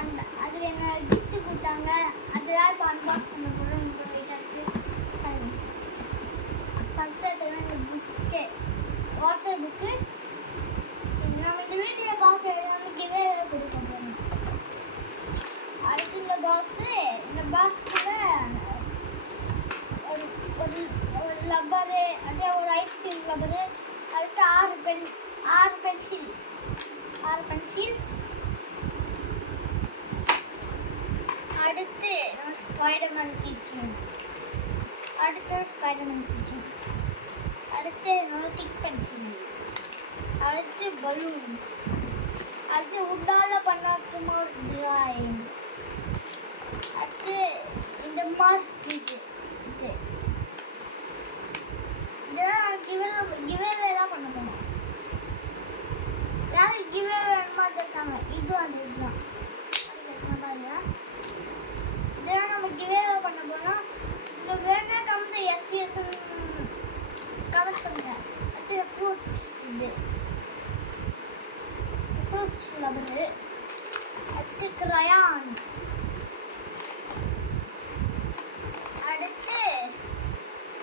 அந்த அதில் என்ன கிஃப்ட் கொடுத்தாங்க அதெல்லாம் இப்போ அன்பாக்ஸ் பண்ண போகிறோம். இந்த வெயிட்டாக ஃபஸ்ட்டு இந்த புக்கு வாட்டர் புக்கு நம்ம இந்த வீடியோ பார்க்க எல்லாமே கிவே கொடுக்க போகிறோம். அடுத்து இந்த பாக்ஸுக்குள்ள ஒரு லப்பரு, அதே ஒரு ஐஸ்கிரீம் லப்பரு, அடுத்து 6 பென்சில்ஸ், அடுத்து ஸ்பைடர்மேன் கிச்சன், அடுத்து திக் பென்சில், அடுத்து பலூன்ஸ், அடுத்து உட்டால் பண்ண சும்மா ஒரு டிராயிங், அடுத்து இந்த மாஸ்க் இதெல்லாம் கிவே தான் பண்ண போனோம். யாரும் கிவே வேணுமா இருக்காங்க. இதுதான் பாருங்க. இதெல்லாம் நம்ம கிவே பண்ண போனோம். இந்த வேணா வந்து எஸ் கவர் பண்ணுங்க. அடுத்து ஃப்ரூட்ஸ் லப்பரு, அடுத்து கிரையான்ஸ், அடுத்து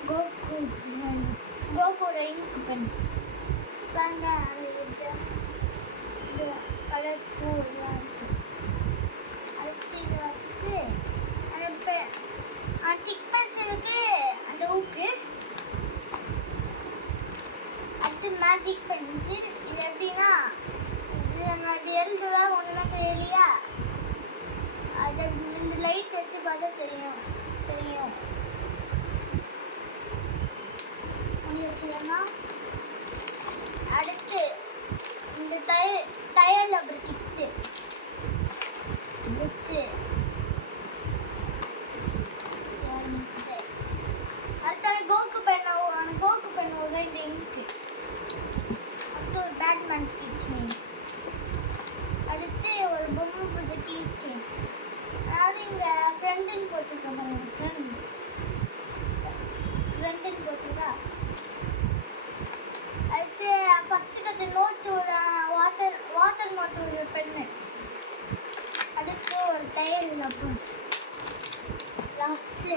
கோகு இங்க் பென் பாருங்க. அந்த கலர்ஃபுல்லாக இருக்குது. அடுத்து இதை வச்சுட்டு அந்த திக் பென்சிலுக்கு அந்த ஊக்கு, அடுத்து மேஜிக் பென்சில். இது எப்படின்னா இது நம்ம எழுதுவா ஒன்றுலாம் தெரியலையா, அது இந்த லைட் வச்சு பார்த்தா தெரியும். வச்சுலன்னா அடுத்து இந்த டயர் லப்பர் கிட்டு, அடுத்து கோகு பென் ஒரு 2 இங்கு, அடுத்து ஒரு பேட்மேன் கிச்சன், அடுத்து ஒரு பொம்மை பூஜை கிச்சன். அதாவது இங்கே ஃப்ரெண்டுன்னு போட்டிருக்கோம். ஃப்ரெண்டுன்னு போட்டிருக்கா. அடுத்து ஃபஸ்ட்டு கற்று நோட்டோட வாட்டர் நோட்டோட பென்னு, அடுத்து ஒரு டயர் லப்பர், லாஸ்ட்டு